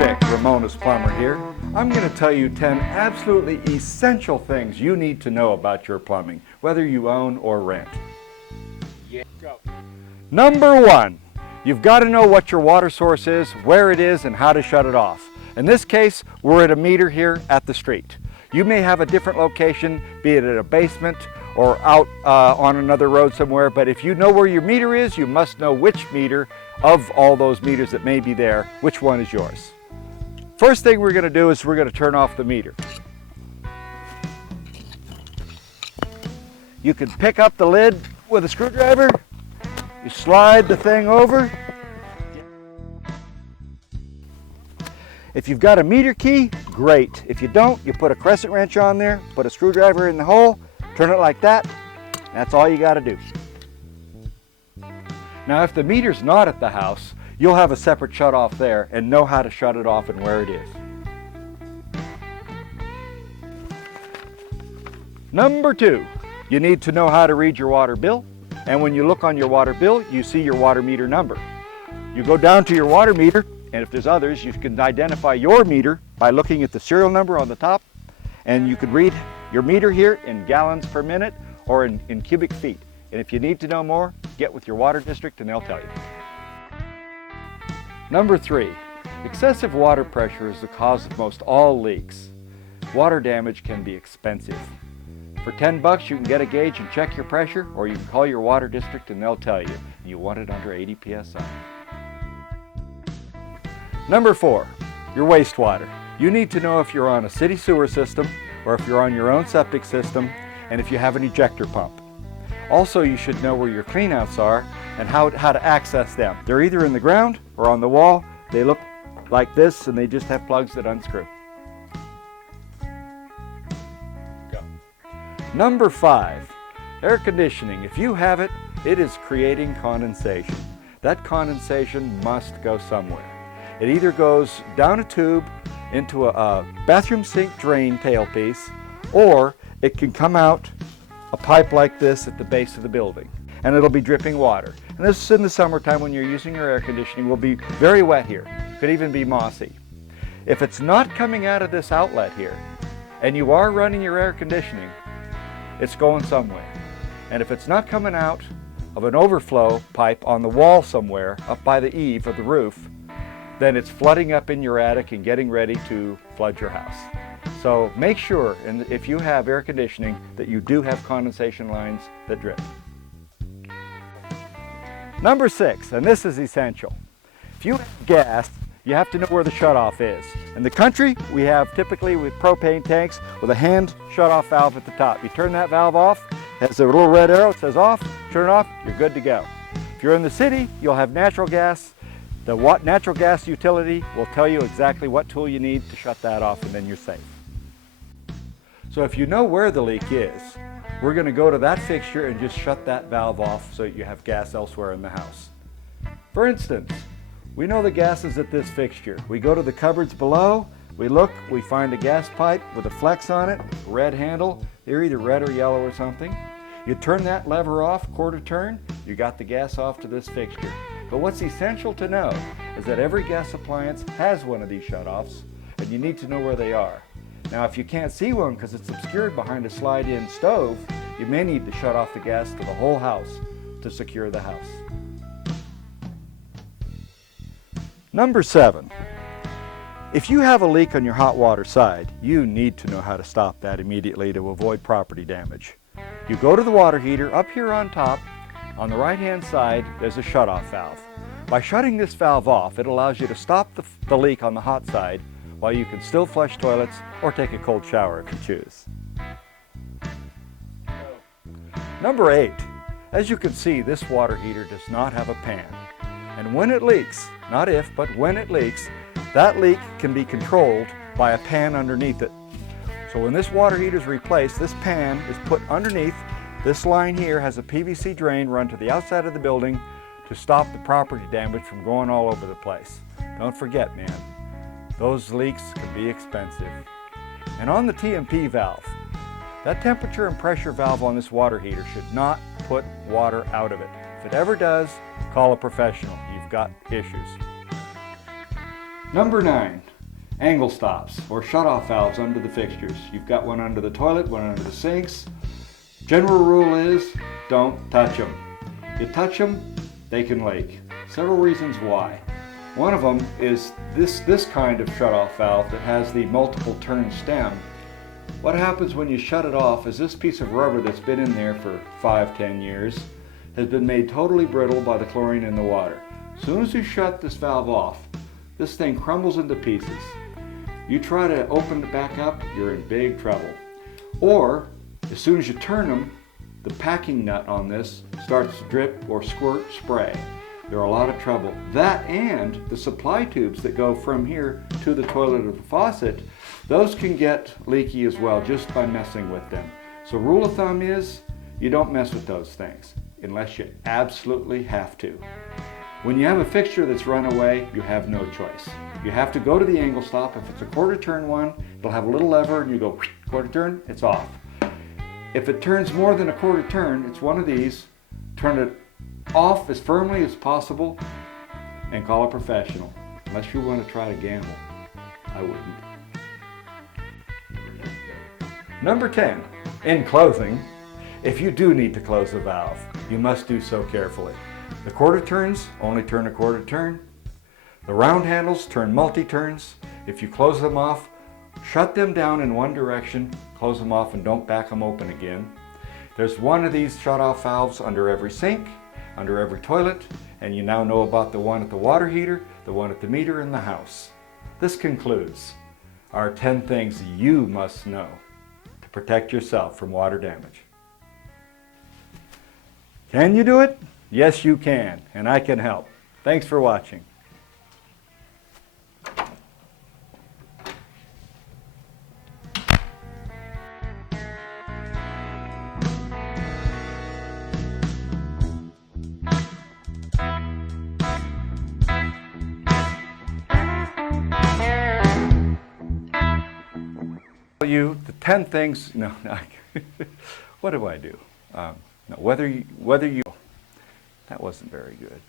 chick, Ramona's plumber here. I'm going to tell you 10 absolutely essential things you need to know about your plumbing, whether you own or rent. Yeah, go. Number 1, you've got to know what your water source is, where it is, and how to shut it off. In this case, we're at a meter here at the street. You may have a different location, be it at a basement or out on another road somewhere, but if you know where your meter is, you must know which meter of all those meters that may be there, which one is yours. First thing we're going to do is we're going to turn off the meter. You can pick up the lid with a screwdriver, you slide the thing over. If you've got a meter key, great. If you don't, you put a crescent wrench on there, put a screwdriver in the hole, turn it like that. That's all you got to do. Now, if the meter's not at the house, you'll have a separate shut-off there and know how to shut it off and where it is. Number 2, you need to know how to read your water bill. And when you look on your water bill, you see your water meter number. You go down to your water meter, and if there's others, you can identify your meter by looking at the serial number on the top, and you could read your meter here in gallons per minute or in cubic feet. And if you need to know more, get with your water district and they'll tell you. Number 3, excessive water pressure is the cause of most all leaks. Water damage can be expensive. For 10 bucks, you can get a gauge and check your pressure, or you can call your water district and they'll tell you. You want it under 80 psi. Number 4, your wastewater. You need to know if you're on a city sewer system or if you're on your own septic system and if you have an ejector pump. Also, you should know where your cleanouts are and how to access them. They're either in the ground or on the wall. They look like this and they just have plugs that unscrew. Go. Number 5, air conditioning. If you have it, it is creating condensation. That condensation must go somewhere. It either goes down a tube into a bathroom sink drain tailpiece, or it can come out a pipe like this at the base of the building, and it'll be dripping water. And this is in the summertime when you're using your air conditioning. Will be very wet here, could even be mossy. If it's not coming out of this outlet here, and you are running your air conditioning, it's going somewhere. And if it's not coming out of an overflow pipe on the wall somewhere, up by the eave of the roof, then it's flooding up in your attic and getting ready to flood your house. So make sure, and if you have air conditioning, that you do have condensation lines that drip. Number 6, and this is essential. If you have gas, you have to know where the shutoff is. In the country, we have typically with propane tanks with a hand shutoff valve at the top. You turn that valve off, it has a little red arrow, it says off, turn it off, you're good to go. If you're in the city, you'll have natural gas. The natural gas utility will tell you exactly what tool you need to shut that off, and then you're safe. So if you know where the leak is, we're going to go to that fixture and just shut that valve off so that you have gas elsewhere in the house. For instance, we know the gas is at this fixture. We go to the cupboards below, we look, we find a gas pipe with a flex on it, red handle, they're either red or yellow or something. You turn that lever off, quarter turn, you got the gas off to this fixture. But what's essential to know is that every gas appliance has one of these shutoffs, and you need to know where they are. Now, if you can't see one because it's obscured behind a slide-in stove, you may need to shut off the gas to the whole house to secure the house. Number 7, if you have a leak on your hot water side, you need to know how to stop that immediately to avoid property damage. You go to the water heater up here on top. On the right-hand side, there's a shutoff valve. By shutting this valve off, it allows you to stop the leak on the hot side while you can still flush toilets or take a cold shower if you choose. Number 8, as you can see, this water heater does not have a pan. And when it leaks, not if, but when it leaks, that leak can be controlled by a pan underneath it. So when this water heater is replaced, this pan is put underneath. This line here has a PVC drain run to the outside of the building to stop the property damage from going all over the place. Don't forget, man, those leaks can be expensive. And on the TMP valve, that temperature and pressure valve on this water heater should not put water out of it. If it ever does, call a professional. You've got issues. Number 9, angle stops or shutoff valves under the fixtures. You've got one under the toilet, one under the sinks. General rule is don't touch them. You touch them, they can leak. Several reasons why. One of them is this kind of shutoff valve that has the multiple turn stem. What happens when you shut it off is this piece of rubber that's been in there for 5-10 years has been made totally brittle by the chlorine in the water. As soon as you shut this valve off, this thing crumbles into pieces. You try to open it back up, you're in big trouble. Or, as soon as you turn them, the packing nut on this starts to drip or squirt spray. They're a lot of trouble. That and the supply tubes that go from here to the toilet or the faucet, those can get leaky as well just by messing with them. So rule of thumb is, you don't mess with those things unless you absolutely have to. When you have a fixture that's run away, you have no choice. You have to go to the angle stop. If it's a quarter turn one, it'll have a little lever and you go quarter turn, it's off. If it turns more than a quarter turn, it's one of these. Turn it off as firmly as possible and call a professional. Unless you want to try to gamble. I wouldn't. Number 10, in closing, if you do need to close the valve, you must do so carefully. The quarter turns only turn a quarter turn. The round handles turn multi-turns. If you close them off, shut them down in one direction, close them off and don't back them open again. There's one of these shut-off valves under every sink, under every toilet, and you now know about the one at the water heater, the one at the meter in the house. This concludes our 10 things you must know to protect yourself from water damage. Can you do it? Yes, you can, and I can help. Thanks for watching. You the 10 things. No, what do I do? No, whether you. That wasn't very good.